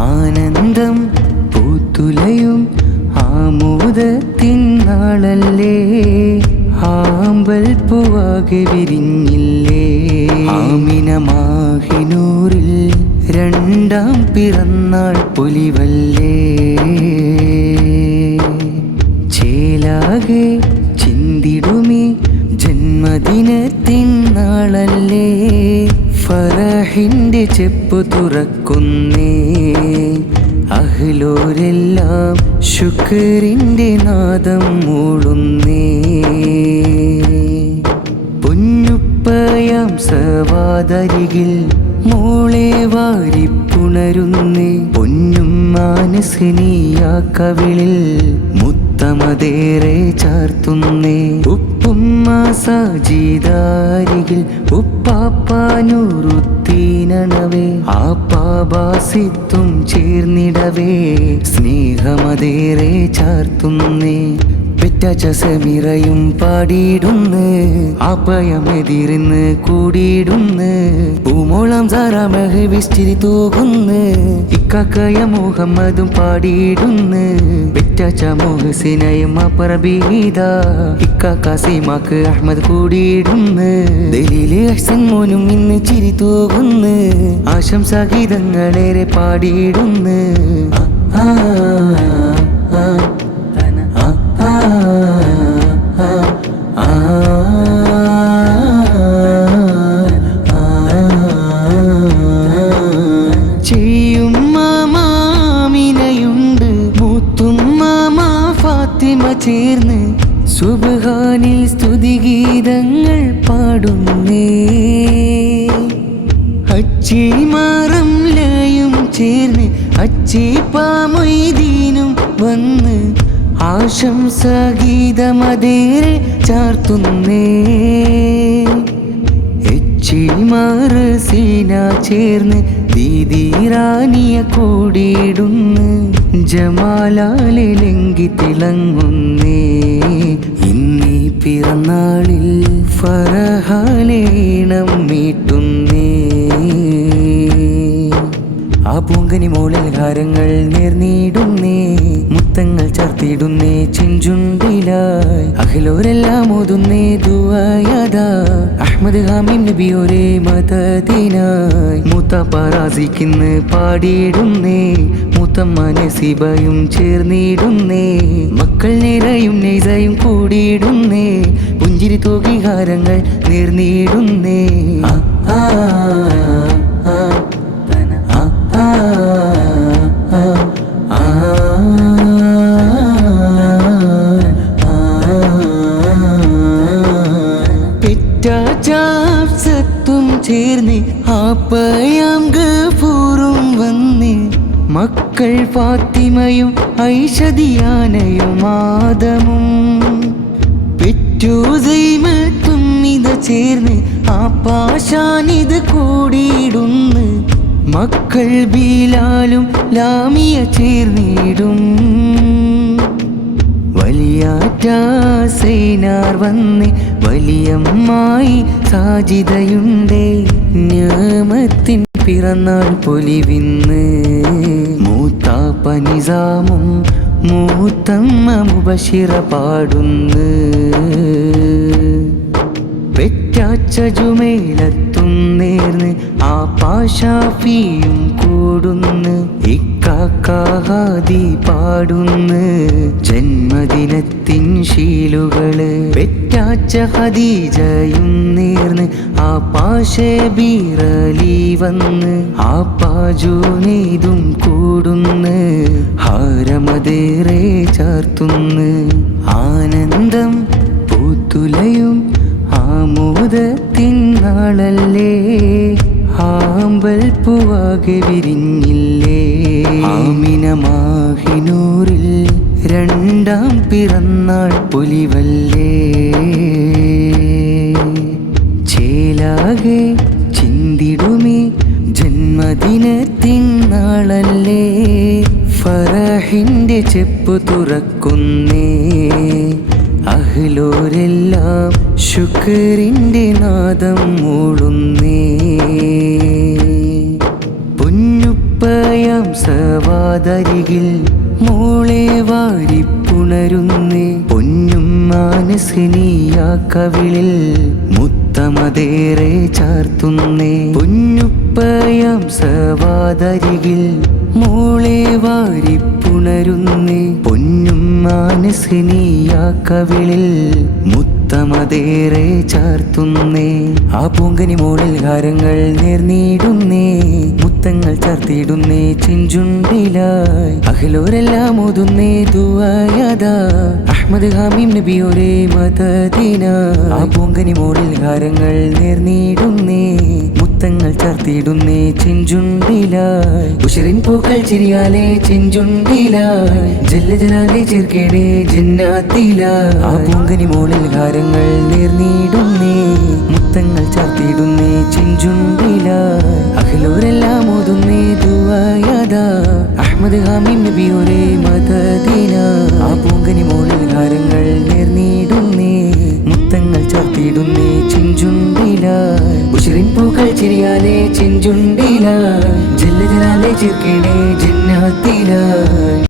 ആനന്ദം പൂത്തുലയും ആമോദത്തിനാളല്ലേ, ആമ്പൽ പൂവാകെ വിരിഞ്ഞില്ലേ. ആമിനമാഹിനൂറിൽ രണ്ടാം പിറന്നാൾ പൊലിവല്ലേ, ചേലാകെ ചിന്തിടുമേ ജന്മദിനത്തിനാളല്ലേ. ഫറഹിന്റെ ചെപ്പ് തുറക്കുന്നേ, അഹ്ലോരെല്ലാം ശുക്രിന്റെ നാദം മൂളുന്നേ. പൊന്നുപ്പയാം സവാദരികിൽ മോളെ വാരിപ്പുണരുന്നേ. പൊന്നും മാനസിനിയാ കവിളിൽ മുത്തമതേറെ ചാർത്തുന്നേ. ഉപ്പുമ്മ സാജിദാരികിൽ ഉപ്പാപ്പാനൂറുത്തീനണവേ, ആപ്പാബാസിത്തും ചേർന്നിടവേ സ്നേഹമതേറെ ചാർത്തുന്നേ. പെറ്റച്ച സമീറയും പാടിയിടുന്ന്, അപ്പയമെതിർന്ന് കൂടിയിടുന്ന്. പൂമോളം സാറാമഹ് വിസ്റ്റിരി തൂകുന്ന്, ഇക്കാക്കയ മുഹമ്മദും പാടിയിടുന്ന്. പെറ്റച്ച മുഹസിനയും അപ്പറബീദ, ഇക്കാക്ക സീമാക്ക് അഹ്മദ് കൂടിയിടുന്ന്. ദലീല് അഹ്സൻ മോനും ഇന്ന് ചിരി തൂകുന്ന്, ആശംസാ ഗീതങ്ങളേറെ പാടിയിടുന്ന്. ചെയ്യും മാമിനയുണ്ട്, മൂത്തും മാമാ ഫാത്തിമ ചേർന്ന് സുബ്ഹാനിൽ സ്തുതിഗീതങ്ങൾ പാടുന്നേ. അച്ചിമാറും ലയും ചേർന്ന് അച്ചിപ്പാമൊയ്തീനും വന്ന് ആശംസഗീതമതേറെ ചാർത്തുന്നേ. എച്ചിമാറ് സീന ചേർന്ന് ദീദീറാനിയ കൂടിയിടുന്ന്, ജമാലാലെ ലങ്കി തിളങ്ങുന്നേ. ഇന്നീ പിറന്നാളിൽ ഫറഹാലേണം മീട്ടുന്നേ. ആ പൂങ്കനി മോളിൽ ഹാരങ്ങൾ നേർന്നിടുന്നേ, മുത്തങ്ങൾ ചാർത്തിടുന്നേ ചിഞ്ചുണ്ടിലായി. അഖിലോരെല്ലാം ഓതുന്നേ ദുആയദാ, അഹ്മദ് ഹാമിം നബിയോരെ മദദിനായി. മൂത്തപ്പാറാസിക്കിന്ന് പാടിയിടുന്നേ, മൂത്തമ്മ നസീബയും ചേർന്നിടുന്നേ. മക്കൾ നിറയും നെയ്സയും കൂടിയിടുന്നേ, പുഞ്ചിരി തൂകി ഹാരങ്ങൾ നേർന്നിടുന്നേ. ും ചേർന്ന് ആപ്പയാം ഗഫൂറും വന്ന്, മക്കൾ ഫാത്തിമയും ഐഷദിയാനയും ആദമും. പെറ്റു സൈമത്തും ഇത ചേർന്ന് ആപ്പാശാനിത് കൂടിയിടുന്ന്, മക്കൾ ബിലാലും ലാമിയ ചേർന്നിടും. വലിയാറ്റ സൈനാർ വന്ന് വലിയമ്മായി സാജിദയുണ്ടേ, നിഅമത്തിൻ പിറന്നാൾ പൊലിവിന്ന്. മൂത്താപ്പ നിസാമും മൂത്തമ്മ മുബഷിറ പാടുന്ന്, പെറ്റാച്ച ജുമൈലത്തും നേർന്ന് ആപ്പാശാഫിയും കൂടുന്ന്. ഇക്കാക്കാഹാദി പാടുന്ന്, ജന്മദിനത്തിൻ ശീലുകള്. പെറ്റാച്ച ഖദീജയും നേർന്ന് ആപ്പാശബീറലി വന്ന്, ആപ്പാജുനീതും കൂടുന്ന്, ഹാരമതേറെ ചാർത്തുന്ന്. ആനന്ദം പൂത്തുലയും ആമോദത്തിനാളല്ലേ, ആമ്പൽ പൂവാകെ വിരിഞ്ഞില്ലേ. ആമിനമാഹിനൂറിൽ രണ്ടാം പിറന്നാൾ പൊലിവല്ലേ, ചേലാകെ ചിന്തിടുമേ ജന്മദിനത്തിനാളല്ലേ. ഫറഹിന്റെ ചെപ്പു തുറക്കുന്നേ, അഹ്ലോരെല്ലാം ശുക്രിന്റെ നാദം മൂളുന്നേ. പൊന്നുപ്പയാം സവാദരികിൽ മോളെ വാരിപ്പുണരുന്നേ. പൊന്നും മാനസിനിയാ കവിളിൽ മുത്തമതേറെ ചാർത്തുന്നേ. പൊന്നുപ്പയാം സവാദരികിൽ മോളെ വാരിപ്പുണരുന്നേ. പൊന്നും മാനസിനിയാ കവിളിൽ മുത്തമതേറെ ചാർത്തുന്നേ. ആ പൂങ്കനി മോളിൽ ഹാരങ്ങൾ നേർന്നിടുന്നേ, മുത്തങ്ങൾ ചാർത്തിയിടുന്നേ ചെഞ്ചുണ്ടിലായി. അഖിലോരെല്ലാം ഓതുന്നേ ദുആയദാ, അഹ്മദ് ഹാമിം നബിയോരെ മദദിന. ആ പൂങ്കനി മോളിൽ ഹാരങ്ങൾ നേർന്നിടുന്നേ, മുത്തങ്ങൾ ചാർത്തിയിടുന്നേ ചെഞ്ചുണ്ടിലായി. ഉശരിൻ പൂക്കൾ ചിരിയാലെ ചെഞ്ചുണ്ടിലായി, ജല്ല ജലാലെ ചേർക്കേടേ ജന്നാത്തിലായി. ആ പൂങ്കനി മോളിൽ ഹാരങ്ങൾ നേർന്നിടുന്നേ, മുത്തങ്ങൾ ചാർത്തിയിടുന്നേ ചെഞ്ചുണ്ടിലായി. അഖിലോരെല്ലാം ഓതുന്നേ ദുആയദാ, അഹ്മദ് ഹാമിം നബിയോരെ മദദിന. ആ പൂങ്കനി മോളിൽ ഹാരങ്ങൾ നേർന്നിടുന്നേ, മുത്തങ്ങൾ ചാർത്തിയിടുന്നേ ചെഞ്ചുണ്ടിലായി. ഉശരിൻ പൂക്കൾ ചിരിയാലെ ചെഞ്ചുണ്ടിലായി, ജല്ല ജലാലെ ചേർക്കേടേ ജന്നാത്തിലായി.